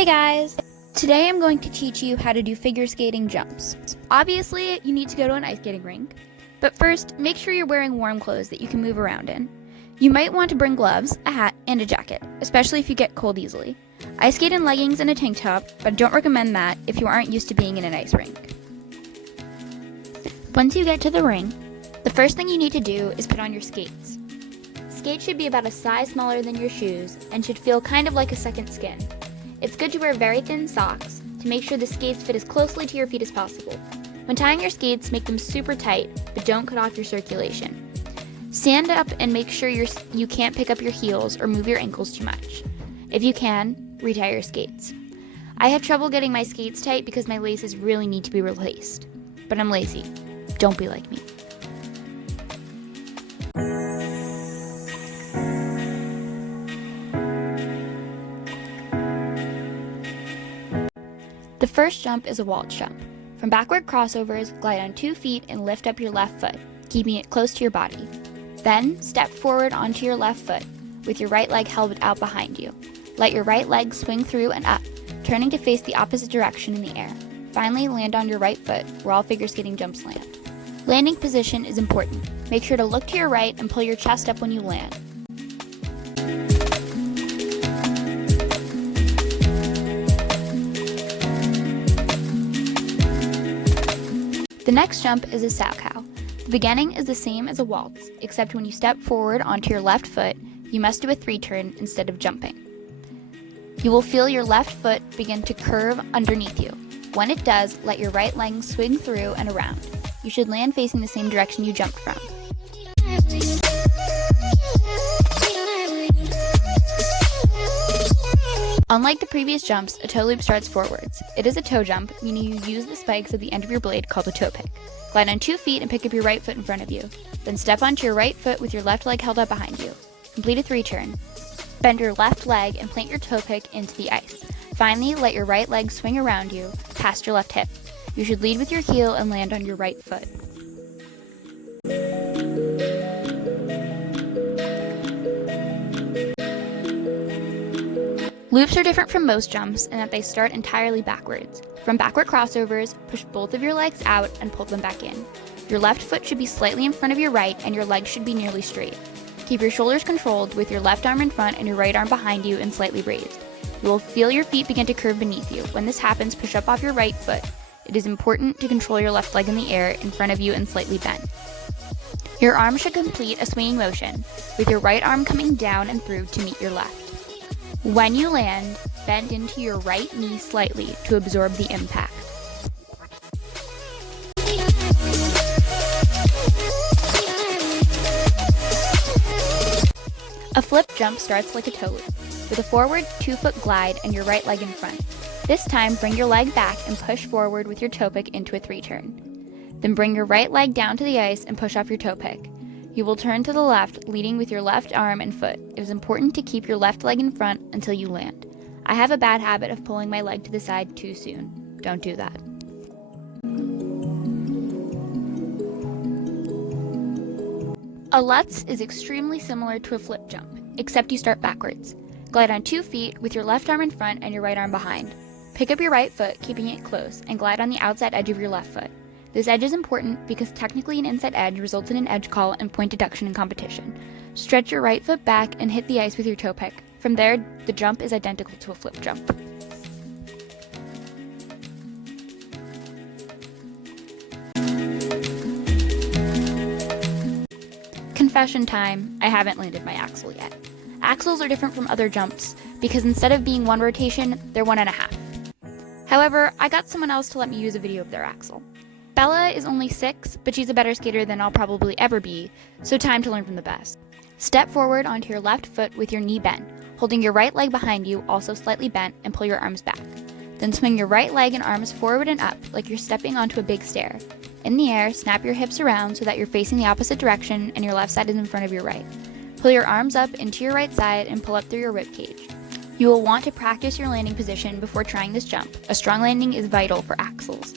Hey guys! Today I'm going to teach you how to do figure skating jumps. Obviously, you need to go to an ice skating rink, but first, make sure you're wearing warm clothes that you can move around in. You might want to bring gloves, a hat, and a jacket, especially if you get cold easily. I skate in leggings and a tank top, but don't recommend that if you aren't used to being in an ice rink. Once you get to the rink, the first thing you need to do is put on your skates. Skates should be about a size smaller than your shoes and should feel kind of like a second skin. It's good to wear very thin socks to make sure the skates fit as closely to your feet as possible. When tying your skates, make them super tight, but don't cut off your circulation. Stand up and make sure you can't pick up your heels or move your ankles too much. If you can, retie your skates. I have trouble getting my skates tight because my laces really need to be replaced. But I'm lazy. Don't be like me. The first jump is a waltz jump. From backward crossovers, glide on 2 feet and lift up your left foot, keeping it close to your body. Then, step forward onto your left foot, with your right leg held out behind you. Let your right leg swing through and up, turning to face the opposite direction in the air. Finally, land on your right foot, where all figure skating jumps land. Landing position is important. Make sure to look to your right and pull your chest up when you land. The next jump is a Salchow. The beginning is the same as a waltz, except when you step forward onto your left foot, you must do a 3-turn instead of jumping. You will feel your left foot begin to curve underneath you. When it does, let your right leg swing through and around. You should land facing the same direction you jumped from. Unlike the previous jumps, a toe loop starts forwards. It is a toe jump, meaning you use the spikes at the end of your blade called a toe pick. Glide on 2 feet and pick up your right foot in front of you. Then step onto your right foot with your left leg held up behind you. Complete a 3-turn. Bend your left leg and plant your toe pick into the ice. Finally, let your right leg swing around you, past your left hip. You should lead with your heel and land on your right foot. Loops are different from most jumps in that they start entirely backwards. From backward crossovers, push both of your legs out and pull them back in. Your left foot should be slightly in front of your right and your legs should be nearly straight. Keep your shoulders controlled with your left arm in front and your right arm behind you and slightly raised. You will feel your feet begin to curve beneath you. When this happens, push up off your right foot. It is important to control your left leg in the air in front of you and slightly bent. Your arm should complete a swinging motion, with your right arm coming down and through to meet your left. When you land, bend into your right knee slightly to absorb the impact. A flip jump starts like a toe loop, with a forward 2-foot glide and your right leg in front. This time, bring your leg back and push forward with your toe pick into a 3-turn. Then bring your right leg down to the ice and push off your toe pick. You will turn to the left, leading with your left arm and foot. It is important to keep your left leg in front until you land. I have a bad habit of pulling my leg to the side too soon. Don't do that. A Lutz is extremely similar to a flip jump, except you start backwards. Glide on 2 feet with your left arm in front and your right arm behind. Pick up your right foot, keeping it close, and glide on the outside edge of your left foot. This edge is important because technically an inside edge results in an edge call and point deduction in competition. Stretch your right foot back and hit the ice with your toe pick. From there, the jump is identical to a flip jump. Confession time, I haven't landed my axel yet. Axels are different from other jumps because instead of being 1 rotation, they're 1.5. However, I got someone else to let me use a video of their axel. Bella is only 6, but she's a better skater than I'll probably ever be, so time to learn from the best. Step forward onto your left foot with your knee bent, holding your right leg behind you, also slightly bent, and pull your arms back. Then swing your right leg and arms forward and up like you're stepping onto a big stair. In the air, snap your hips around so that you're facing the opposite direction and your left side is in front of your right. Pull your arms up into your right side and pull up through your rib cage. You will want to practice your landing position before trying this jump. A strong landing is vital for axels.